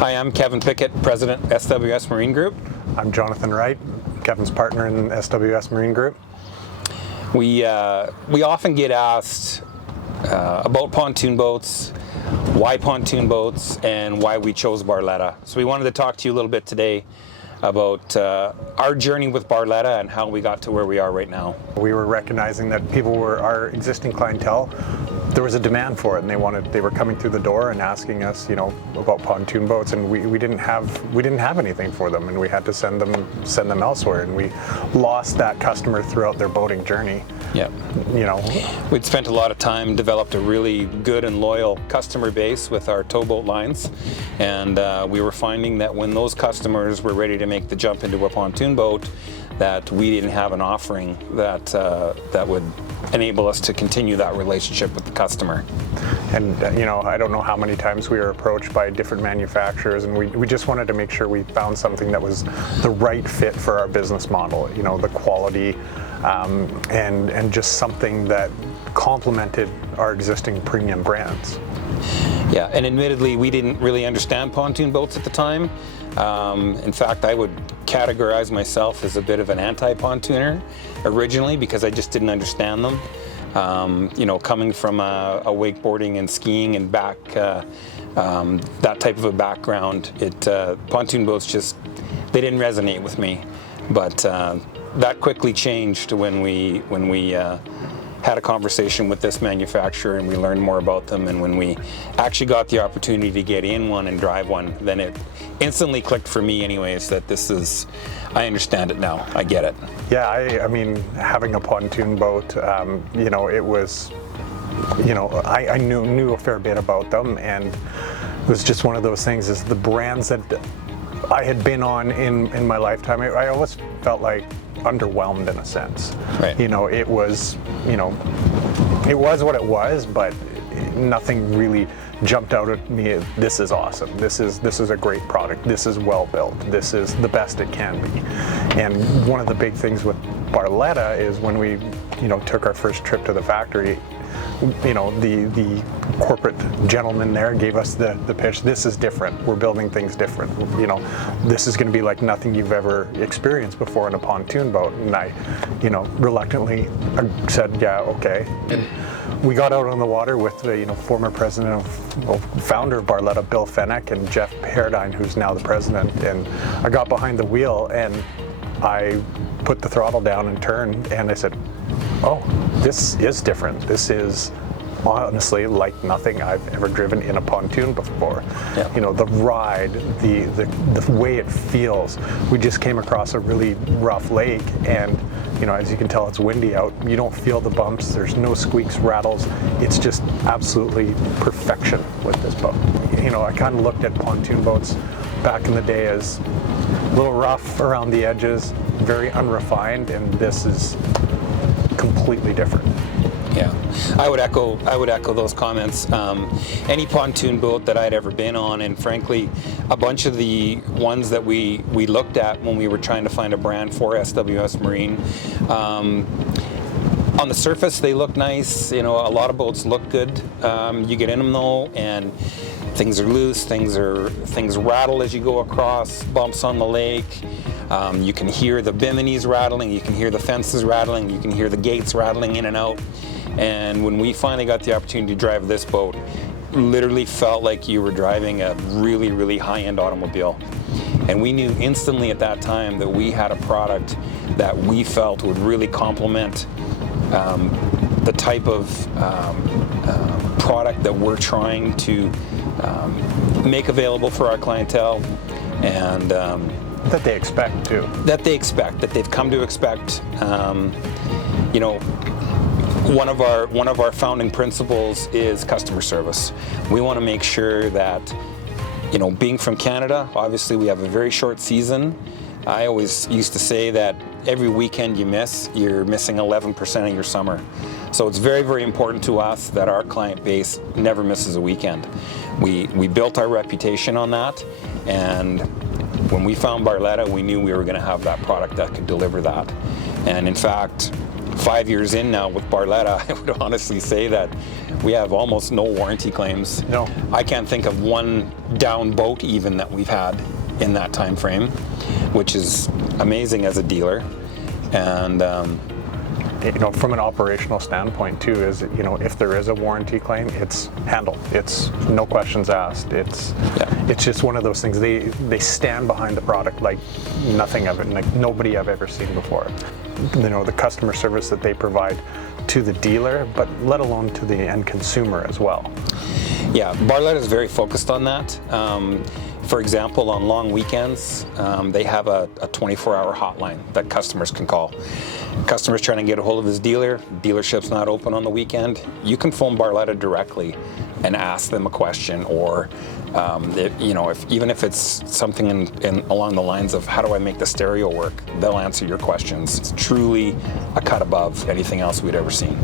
Hi, I'm Kevin Pickett, President, SWS Marine Group. I'm Jonathan Wright, Kevin's partner in SWS Marine Group. We often get asked about pontoon boats, why pontoon boats, and why we chose Barletta. So we wanted to talk to you a little bit today about our journey with Barletta and how we got to where we are right now. We were recognizing that people were our existing clientele. There was a demand for it, and they were coming through the door and asking us, about pontoon boats, and we didn't have anything for them, and we had to send them elsewhere, and we lost that customer throughout their boating journey. Yeah. We'd spent a lot of time, developed a really good and loyal customer base with our towboat lines, and we were finding that when those customers were ready to make the jump into a pontoon boat, that we didn't have an offering that would enable us to continue that relationship with the customer. And I don't know how many times we were approached by different manufacturers, and we just wanted to make sure we found something that was the right fit for our business model, the quality, and just something that complemented our existing premium brands. Yeah, and admittedly, we didn't really understand pontoon boats at the time. In fact, I would categorize myself as a bit of an anti-pontooner originally because I just didn't understand them. Coming from a wakeboarding and skiing and back, that type of a background, pontoon boats they didn't resonate with me. But that quickly changed when we had a conversation with this manufacturer and we learned more about them, and when we actually got the opportunity to get in one and drive one, then it instantly clicked for me anyways that I understand it now, I get it. Yeah, I mean, having a pontoon boat, it was, I knew a fair bit about them, and it was just one of those things, is the brands that I had been on in my lifetime, I always felt like underwhelmed in a sense. Right. It was what it was, but nothing really jumped out at me. This is awesome. This is a great product. This is well built. This is the best it can be. And one of the big things with Barletta is when we, took our first trip to the factory, the corporate gentleman there gave us the pitch. This is different. We're building things different. This is going to be like nothing you've ever experienced before in a pontoon boat. And I, reluctantly said, yeah, okay. And we got out on the water with the former president founder of Barletta, Bill Fennick, and Jeff Paradine, who's now the president. And I got behind the wheel and I put the throttle down and turned, and I said, oh, this is different. This is honestly like nothing I've ever driven in a pontoon before. Yeah. The ride, the way it feels. We just came across a really rough lake, and as you can tell, it's windy out. You don't feel the bumps. There's no squeaks, rattles. It's just absolutely perfection with this boat. I kind of looked at pontoon boats back in the day as a little rough around the edges, very unrefined, and this is completely different. Yeah, I would echo those comments. Any pontoon boat that I'd ever been on, and frankly, a bunch of the ones that we looked at when we were trying to find a brand for SWS Marine, on the surface they look nice. A lot of boats look good. You get in them though, and things are loose. Things rattle as you go across bumps on the lake. You can hear the biminis rattling. You can hear the fences rattling. You can hear the gates rattling in and out. And when we finally got the opportunity to drive this boat, literally felt like you were driving a really, really high-end automobile. And we knew instantly at that time that we had a product that we felt would really complement the type of product that we're trying to make available for our clientele, and that they expect too. That they've come to expect. One of our founding principles is customer service. We want to make sure that, being from Canada, obviously we have a very short season. I always used to say that every weekend you're missing 11% of your summer. So it's very, very important to us that our client base never misses a weekend. We built our reputation on that, and when we found Barletta, we knew we were going to have that product that could deliver that. And in fact, 5 years in now with Barletta, I would honestly say that we have almost no warranty claims. No. I can't think of one down boat even that we've had in that time frame, which is amazing as a dealer. And from an operational standpoint too, is if there is a warranty claim, it's handled. It's no questions asked. It's just one of those things. They stand behind the product like nothing of it, like nobody I've ever seen before. The customer service that they provide to the dealer, but let alone to the end consumer as well. Yeah, Barletta is very focused on that. For example, on long weekends, they have a 24-hour hotline that customers can call. Customers trying to get a hold of his dealership's not open on the weekend, you can phone Barletta directly and ask them a question, or even if it's something along the lines of how do I make the stereo work, they'll answer your questions. It's truly a cut above anything else we'd ever seen.